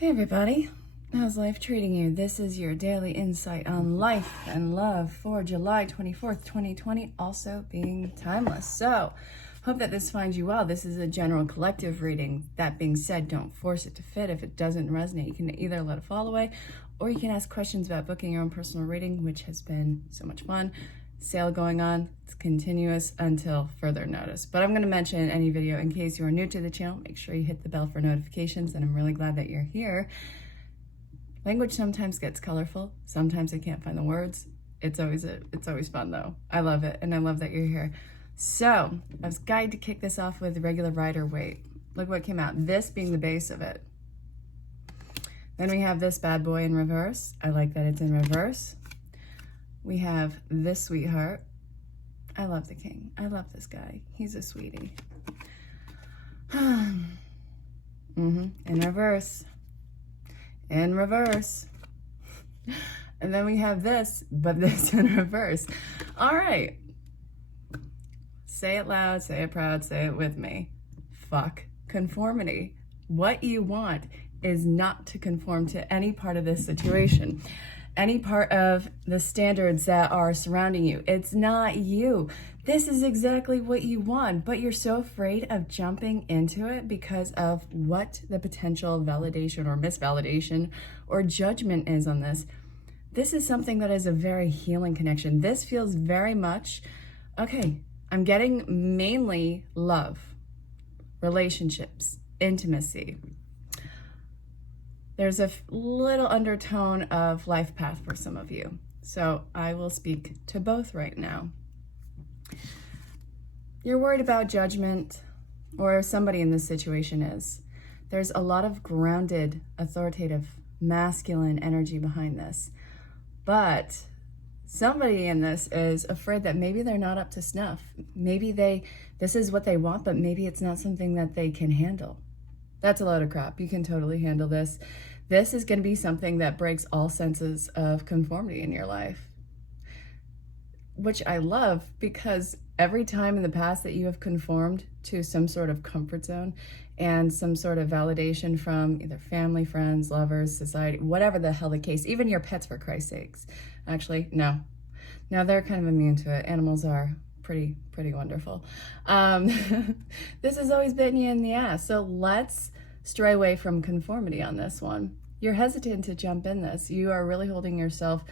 Hey everybody, how's life treating you? This is your daily insight on life and love for July 24th, 2020, also being timeless. So, hope that this finds you well. This is a general collective reading. That being said, don't force it to fit. If it doesn't resonate, you can either let it fall away or you can ask questions about booking your own personal reading, which has been so much fun. Sale going on. It's continuous until further notice. But I'm going to mention any video in case you are new to the channel. Make sure you hit the bell for notifications, and I'm really glad that you're here. Language sometimes gets colorful. Sometimes I can't find the words. It's always fun though. I love it, and I love that you're here. So I was guided to kick this off with regular Rider-Waite. Look what came out. This being the base of it. Then we have this bad boy in reverse. I like that it's in reverse. We have this sweetheart. I love the king. I love this guy. He's a sweetie. In reverse. In reverse. And then we have this, but this in reverse. All right. Say it loud, say it proud, say it with me. Fuck conformity. What you want is not to conform to any part of this situation. Any part of the standards that are surrounding you. It's not you. This is exactly what you want, but you're so afraid of jumping into it because of what the potential validation or misvalidation or judgment is on this. This is something that is a very healing connection. This feels very much, okay, I'm getting mainly love, relationships, intimacy. There's a little undertone of life path for some of you. So I will speak to both right now. You're worried about judgment, or somebody in this situation is. There's a lot of grounded, authoritative, masculine energy behind this. But somebody in this is afraid that maybe they're not up to snuff. Maybe this is what they want, but maybe it's not something that they can handle. That's a load of crap. You can totally handle this. This is going to be something that breaks all senses of conformity in your life, which I love, because every time in the past that you have conformed to some sort of comfort zone and some sort of validation from either family, friends, lovers, society, whatever the hell the case, even your pets, for Christ's sakes. Actually, no, they're kind of immune to it. Animals are pretty wonderful. This has always bitten you in the ass. So let's stray away from conformity on this one. You're hesitant to jump in this. You are really holding yourself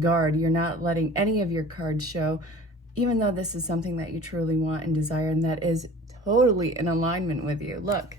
guard. You're not letting any of your cards show, even though this is something that you truly want and desire and that is totally in alignment with you. Look,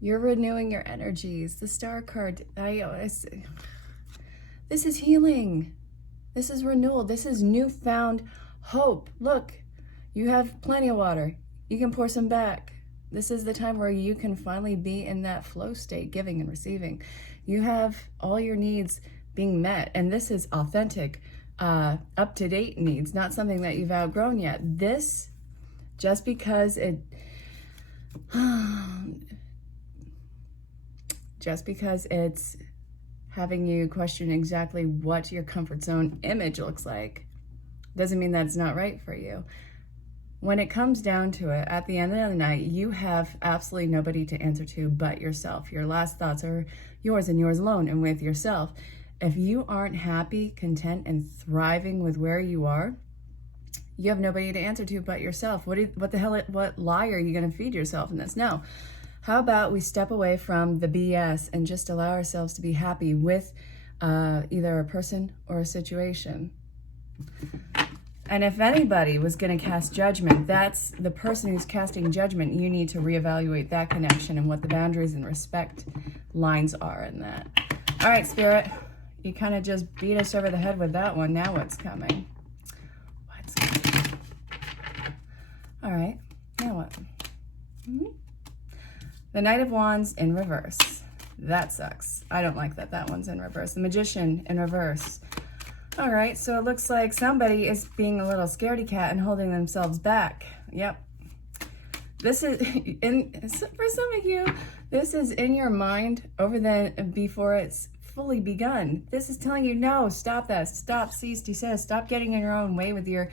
you're renewing your energies. The star card, this is healing. This is renewal. This is newfound hope. Look, you have plenty of water. You can pour some back. This is the time where you can finally be in that flow state, giving and receiving. You have all your needs being met, and this is authentic, up-to-date needs, not something that you've outgrown yet. This, just because it's having you question exactly what your comfort zone image looks like, doesn't mean that it's not right for you. When it comes down to it, at the end of the night, you have absolutely nobody to answer to but yourself. Your last thoughts are yours and yours alone and with yourself. If you aren't happy, content, and thriving with where you are, you have nobody to answer to but yourself. What lie are you going to feed yourself in this? No. How about we step away from the BS and just allow ourselves to be happy with either a person or a situation? And if anybody was going to cast judgment, that's the person who's casting judgment. You need to reevaluate that connection and what the boundaries and respect lines are in that. All right, Spirit, you kind of just beat us over the head with that one. Now what's coming? What's coming? All right, now what? The Knight of Wands in reverse. That sucks. I don't like that one's in reverse. The Magician in reverse. All right, so it looks like somebody is being a little scaredy cat and holding themselves back. Yep. This is, for some of you, this is in your mind before it's fully begun. This is telling you, no, stop that. Stop, cease, desist. Stop getting in your own way with your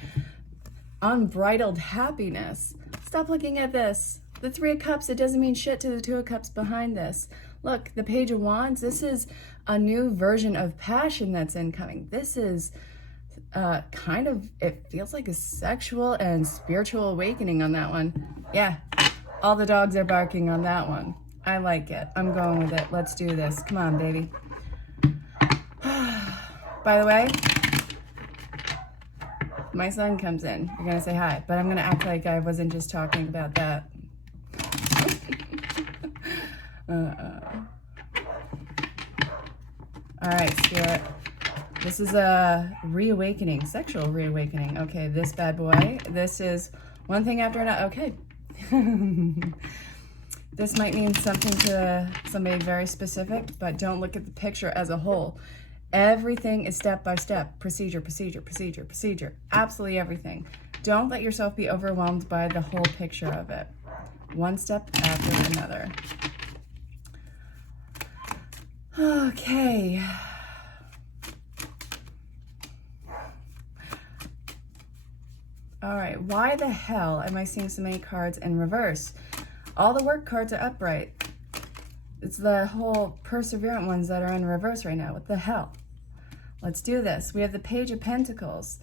unbridled happiness. Stop looking at this. The Three of Cups, it doesn't mean shit to the Two of Cups behind this. Look, the Page of Wands, this is a new version of passion that's incoming. This is kind of, it feels like a sexual and spiritual awakening on that one. Yeah, all the dogs are barking on that one. I like it. I'm going with it. Let's do this. Come on, baby. By the way, my son comes in. You're going to say hi, but I'm going to act like I wasn't just talking about that. All right, Spirit. This is a reawakening, sexual reawakening. Okay, this bad boy. This is one thing after another. Okay. This might mean something to somebody very specific, but don't look at the picture as a whole. Everything is step by step, procedure, procedure, procedure, procedure. Absolutely everything. Don't let yourself be overwhelmed by the whole picture of it. One step after another. Okay. All right, why the hell am I seeing so many cards in reverse? All the work cards are upright. It's the whole perseverant ones that are in reverse right now. What the hell? Let's do this. We have the Page of Pentacles.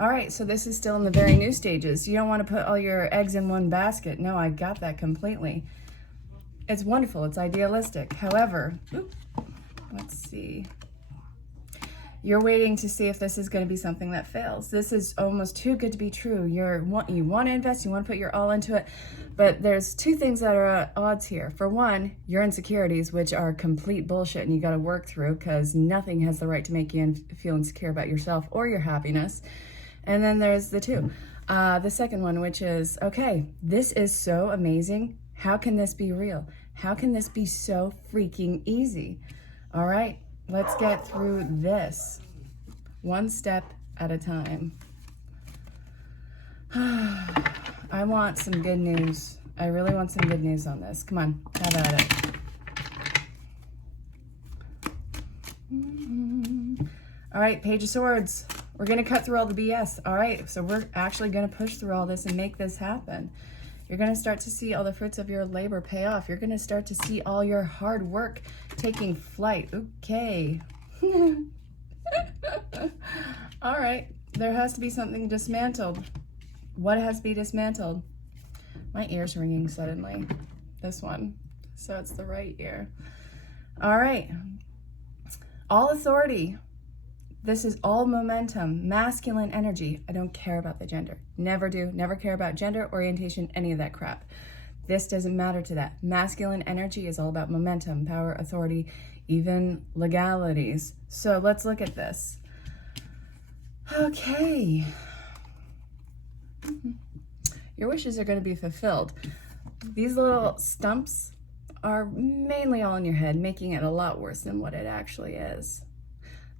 All right, so this is still in the very new stages. You don't want to put all your eggs in one basket. No, I got that completely. It's wonderful. It's idealistic. However, let's see. You're waiting to see if this is going to be something that fails. This is almost too good to be true. You want to invest, you want to put your all into it, but there's two things that are at odds here. For one, your insecurities, which are complete bullshit and you got to work through because nothing has the right to make you feel insecure about yourself or your happiness. And then there's the second one, which is, okay, this is so amazing. How can this be real? How can this be so freaking easy? All right. Let's get through this one step at a time. I want some good news. I really want some good news on this. Come on, have at it. All right, Page of Swords. We're going to cut through all the BS. All right, so we're actually going to push through all this and make this happen. You're going to start to see all the fruits of your labor pay off. You're going to start to see all your hard work taking flight. Okay. All right. There has to be something dismantled. What has to be dismantled? My ear's ringing suddenly. This one. So it's the right ear. All right. All authority. This is all momentum, masculine energy. I don't care about the gender. Never do. Never care about gender, orientation, any of that crap. This doesn't matter to that. Masculine energy is all about momentum, power, authority, even legalities. So let's look at this. Okay. Your wishes are going to be fulfilled. These little stumps are mainly all in your head, making it a lot worse than what it actually is.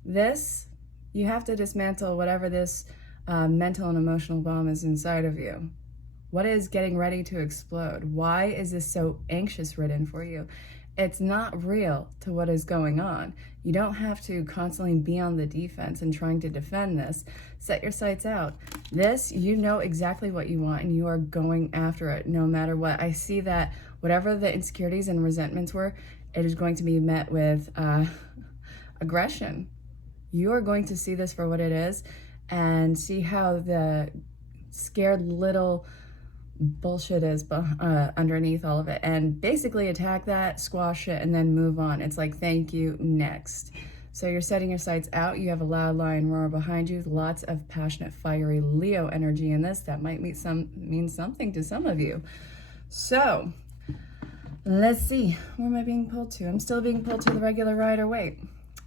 This, you have to dismantle whatever this mental and emotional bomb is inside of you. What is getting ready to explode? Why is this so anxious ridden for you? It's not real to what is going on. You don't have to constantly be on the defense and trying to defend this. Set your sights out. This, you know exactly what you want and you are going after it no matter what. I see that whatever the insecurities and resentments were, it is going to be met with aggression. You are going to see this for what it is and see how the scared little bullshit is underneath all of it, and basically attack that, squash it, and then move on. It's like, thank you, next. So you're setting your sights out. You have a loud lion roar behind you. Lots of passionate, fiery Leo energy in this. That might mean something to some of you. So let's see. Where am I being pulled to? I'm still being pulled to the regular Rider Waite.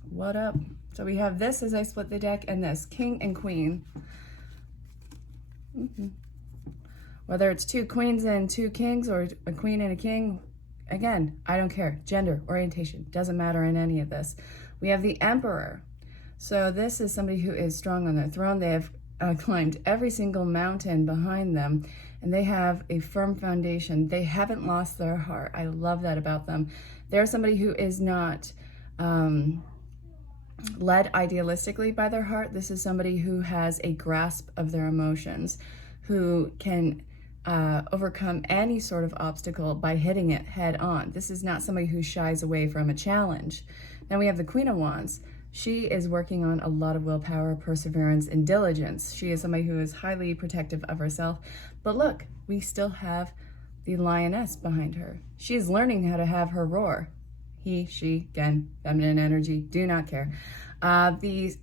What up? So we have this as I split the deck, and this, King and Queen. Whether it's two queens and two kings or a queen and a king, again, I don't care. Gender, orientation, doesn't matter in any of this. We have the Emperor. So this is somebody who is strong on their throne. They have climbed every single mountain behind them, and they have a firm foundation. They haven't lost their heart. I love that about them. They're somebody who is not led idealistically by their heart. This is somebody who has a grasp of their emotions, who can overcome any sort of obstacle by hitting it head on. This is not somebody who shies away from a challenge. Then we have the Queen of Wands. She is working on a lot of willpower, perseverance, and diligence. She is somebody who is highly protective of herself. But look, we still have the Lioness behind her. She is learning how to have her roar. He, she, again, feminine energy, do not care. The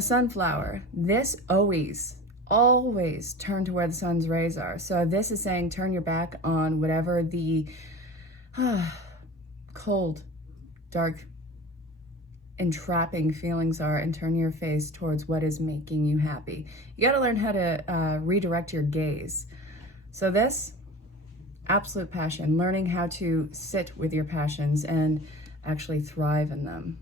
Sunflower, this always turn to where the sun's rays are. So this is saying turn your back on whatever the cold, dark, entrapping feelings are and turn your face towards what is making you happy. You got to learn how to redirect your gaze. So this, absolute passion, learning how to sit with your passions and actually thrive in them.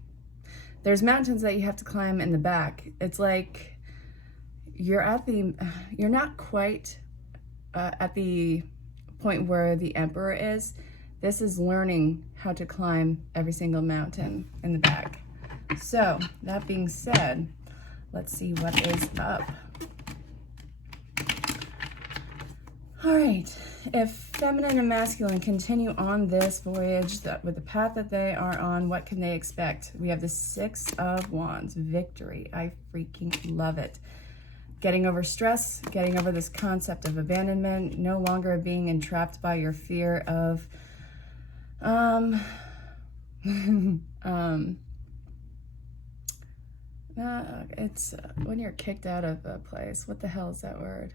There's mountains that you have to climb in the back. It's like you're not quite at the point where the Emperor is. This is learning how to climb every single mountain in the back. So that being said, let's see what is up. All right, if feminine and masculine continue on this voyage with the path that they are on, what can they expect? We have the Six of Wands, victory. I freaking love it. Getting over stress, getting over this concept of abandonment, no longer being entrapped by your fear of, it's when you're kicked out of a place. What the hell is that word?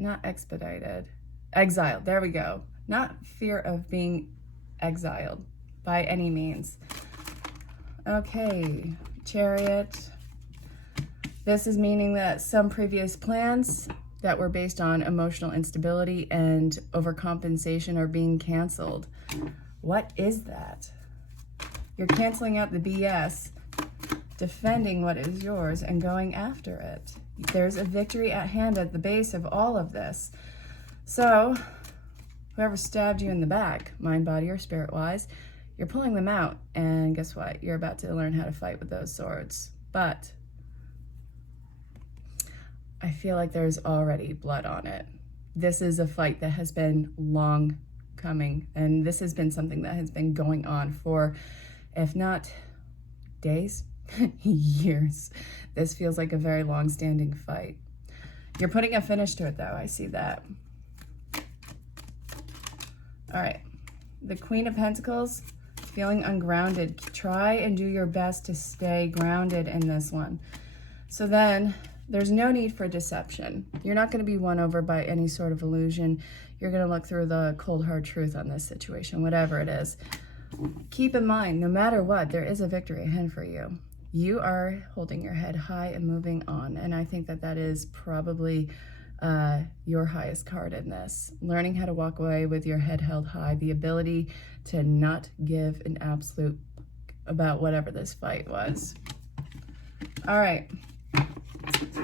Not expedited. Exiled. There we go. Not fear of being exiled by any means. Okay, Chariot. This is meaning that some previous plans that were based on emotional instability and overcompensation are being canceled. What is that? You're canceling out the BS, defending what is yours, and going after it. There's a victory at hand at the base of all of this. So, whoever stabbed you in the back, mind, body, or spirit-wise, you're pulling them out, and guess what? You're about to learn how to fight with those swords. But I feel like there's already blood on it. This is a fight that has been long coming, and this has been something that has been going on for, if not days, years. This feels like a very long-standing fight. You're putting a finish to it, though. I see that. All right. The Queen of Pentacles, feeling ungrounded. Try and do your best to stay grounded in this one. So then, there's no need for deception. You're not going to be won over by any sort of illusion. You're going to look through the cold, hard truth on this situation, whatever it is. Keep in mind, no matter what, there is a victory ahead for you. You are holding your head high and moving on. And I think that that is probably your highest card in this. Learning how to walk away with your head held high, the ability to not give an absolute about whatever this fight was. All right,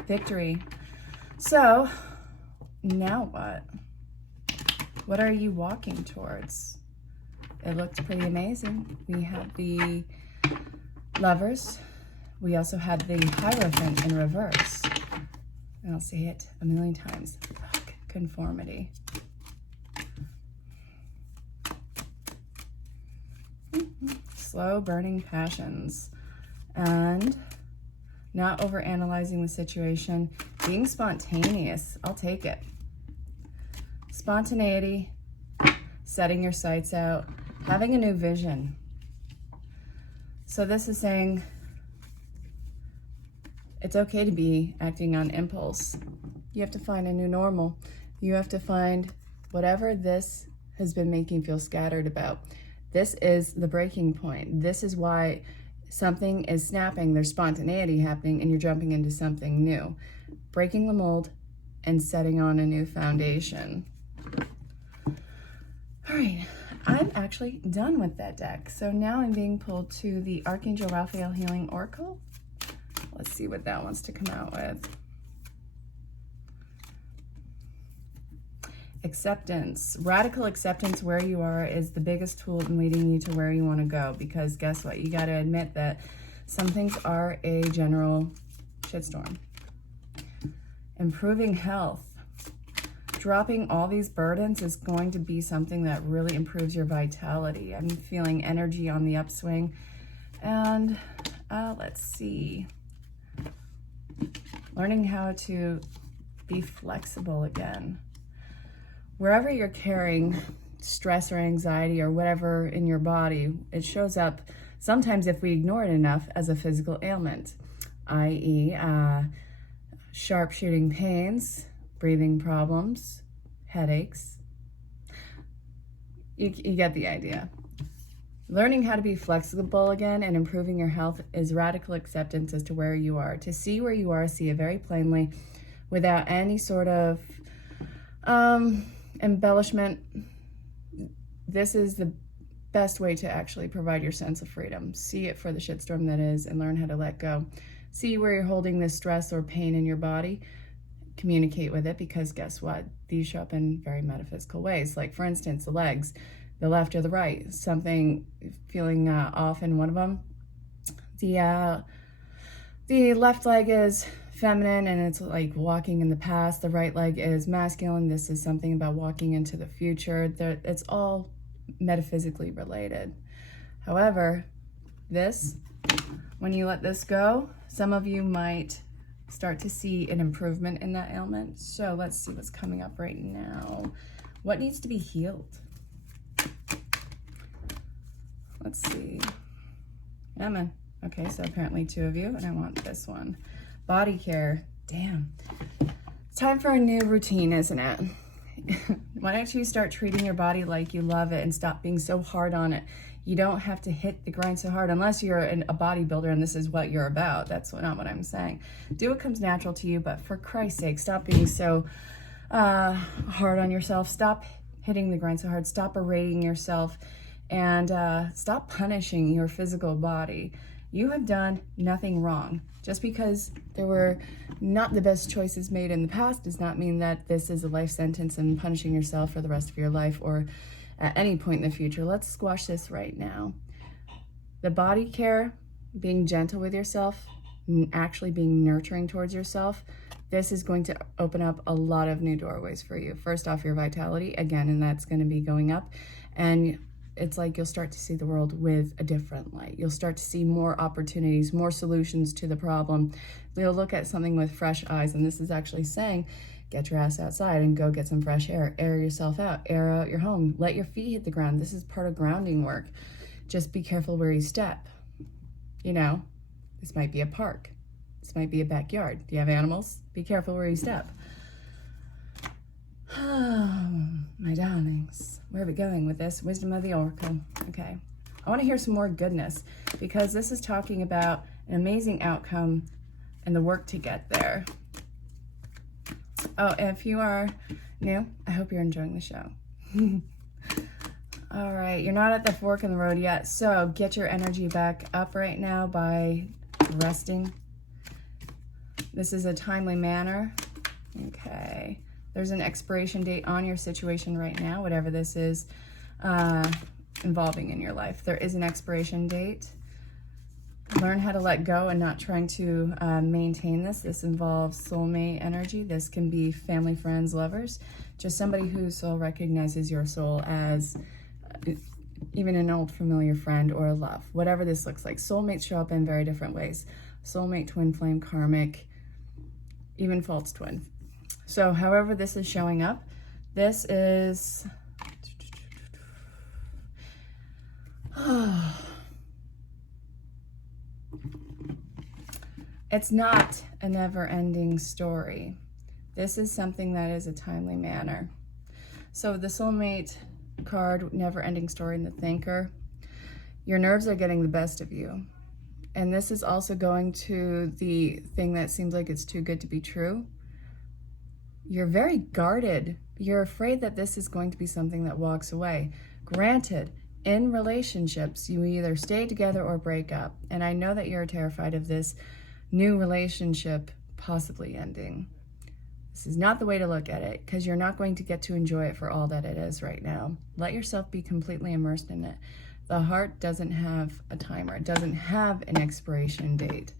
victory. So now what? What are you walking towards? It looks pretty amazing. We have the Lovers. We also have the Hierophant in reverse. I'll say it a million times. Fuck, conformity. Slow burning passions. And not overanalyzing the situation. Being spontaneous. I'll take it. Spontaneity. Setting your sights out. Having a new vision. So this is saying it's okay to be acting on impulse. You have to find a new normal. You have to find whatever this has been making you feel scattered about. This is the breaking point. This is why something is snapping, there's spontaneity happening, and you're jumping into something new. Breaking the mold and setting on a new foundation. All right, I'm actually done with that deck. So now I'm being pulled to the Archangel Raphael Healing Oracle. Let's see what that wants to come out with. Acceptance. Radical acceptance where you are is the biggest tool in leading you to where you want to go. Because guess what? You got to admit that some things are a general shitstorm. Improving health. dropping all these burdens is going to be something that really improves your vitality. I'm feeling energy on the upswing. And let's see. Learning how to be flexible again. Wherever you're carrying stress or anxiety or whatever in your body, it shows up sometimes, if we ignore it enough, as a physical ailment, i.e. Sharp shooting pains, breathing problems, headaches. You get the idea. Learning how to be flexible again and improving your health is radical acceptance as to where you are. To see where you are, see it very plainly without any sort of embellishment. This is the best way to actually provide your sense of freedom. See it for the shitstorm that is and learn how to let go. See where you're holding this stress or pain in your body. Communicate with it, because guess what? These show up in very metaphysical ways. Like, for instance, the legs, the left or the right, something feeling off in one of them. The left leg is feminine and it's like walking in the past. The right leg is masculine. This is something about walking into the future. It's all metaphysically related. However, this, when you let this go, some of you might start to see an improvement in that ailment. So let's see what's coming up right now. What needs to be healed? Let's see. Amen. Okay, so apparently 2 of you, and I want this one. Body care. Damn. It's time for a new routine, isn't it? Why don't you start treating your body like you love it and stop being so hard on it? You don't have to hit the grind so hard unless you're a bodybuilder and this is what you're about. That's not what I'm saying. Do what comes natural to you, but for Christ's sake, stop being so hard on yourself. Stop hitting the grind so hard. Stop berating yourself, and stop punishing your physical body. You have done nothing wrong. Just because there were not the best choices made in the past does not mean that this is a life sentence and punishing yourself for the rest of your life or at any point in the future. Let's squash this right now. The body care, being gentle with yourself, actually being nurturing towards yourself, this is going to open up a lot of new doorways for you. First off, your vitality, again, and that's going to be going up. And it's like you'll start to see the world with a different light. You'll start to see more opportunities, more solutions to the problem. You'll look at something with fresh eyes, and this is actually saying, get your ass outside and go get some fresh air. Air yourself out. Air out your home. Let your feet hit the ground. This is part of grounding work. Just be careful where you step. You know, this might be a park. This might be a backyard. Do you have animals? Be careful where you step. Oh, my darlings. Where are we going with this? Wisdom of the Oracle. Okay. I want to hear some more goodness, because this is talking about an amazing outcome and the work to get there. Oh, if you are new, I hope you're enjoying the show. All right. You're not at the fork in the road yet, so get your energy back up right now by resting. This is a timely manner. Okay. There's an expiration date on your situation right now, whatever this is involving in your life. There is an expiration date. Learn how to let go and not trying to maintain this. This involves soulmate energy. This can be family, friends, lovers, just somebody whose soul recognizes your soul as even an old familiar friend or a love, whatever this looks like. Soulmates show up in very different ways. Soulmate, twin flame, karmic, even false twin. So however this is showing up, this is, it's not a never-ending story. This is something that is a timely manner. So the soulmate card, never-ending story, and the thinker, your nerves are getting the best of you. And this is also going to the thing that seems like it's too good to be true. You're very guarded. You're afraid that this is going to be something that walks away. Granted, in relationships, you either stay together or break up. And I know that you're terrified of this new relationship possibly ending. This is not the way to look at it, because you're not going to get to enjoy it for all that it is right now. Let yourself be completely immersed in it. The heart doesn't have a timer. It doesn't have an expiration date.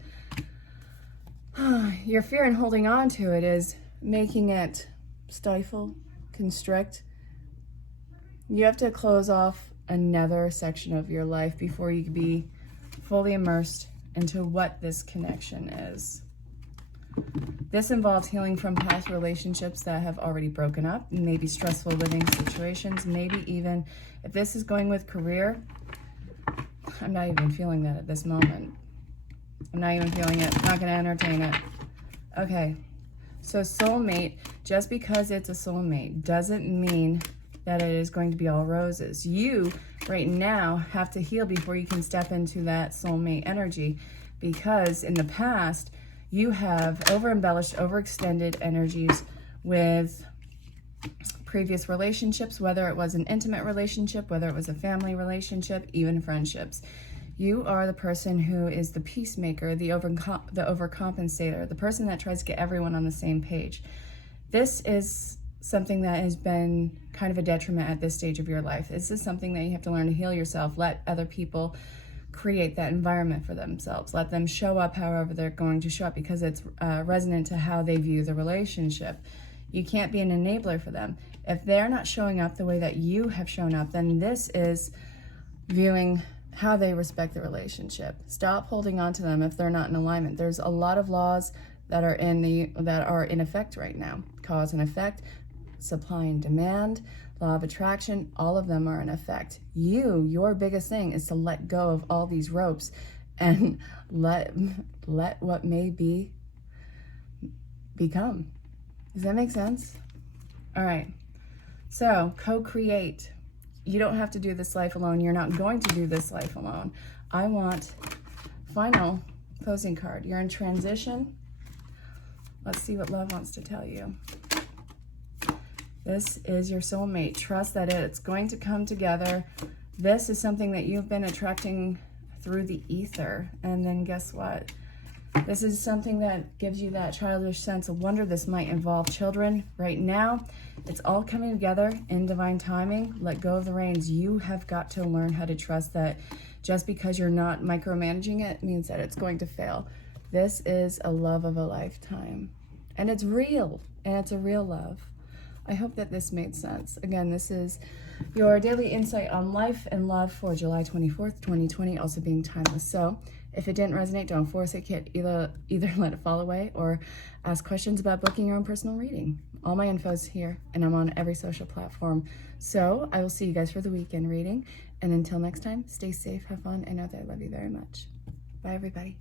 Your fear in holding on to it is making it stifle constrict. You have to close off another section of your life before you can be fully immersed into what this connection is. This involves healing from past relationships that have already broken up, maybe stressful living situations, maybe even if this is going with career. I'm not even feeling that at this moment. I'm not even feeling it. I'm not going to entertain it. Okay, so soulmate, just because it's a soulmate doesn't mean that it is going to be all roses. You, right now, have to heal before you can step into that soulmate energy, because in the past, you have over-embellished, overextended energies with previous relationships, whether it was an intimate relationship, whether it was a family relationship, even friendships. You are the person who is the peacemaker, the overcompensator, the person that tries to get everyone on the same page. This is something that has been kind of a detriment at this stage of your life. This is something that you have to learn to heal yourself. Let other people create that environment for themselves. Let them show up however they're going to show up, because it's resonant to how they view the relationship. You can't be an enabler for them. If they're not showing up the way that you have shown up, then this is viewing how they respect the relationship. Stop holding on to them if they're not in alignment. There's a lot of laws that are in effect right now. Cause and effect, supply and demand, law of attraction, all of them are in effect. Your biggest thing is to let go of all these ropes and let what may be become. Does that make sense? All right. So co-create. You don't have to do this life alone. You're not going to do this life alone. I want final closing card. You're in transition. Let's see what love wants to tell you. This is your soulmate. Trust that it's going to come together. This is something that you've been attracting through the ether. And then guess what? This is something that gives you that childish sense of wonder. This might involve children. Right now, it's all coming together in divine timing. Let go of the reins. You have got to learn how to trust that just because you're not micromanaging it means that it's going to fail. This is a love of a lifetime. And it's real. And it's a real love. I hope that this made sense. Again, this is your daily insight on life and love for July 24th, 2020, also being timeless. So if it didn't resonate, don't force it. Either let it fall away or ask questions about booking your own personal reading. All my info is here, and I'm on every social platform. So I will see you guys for the weekend reading. And until next time, stay safe, have fun, and know that I love you very much. Bye, everybody.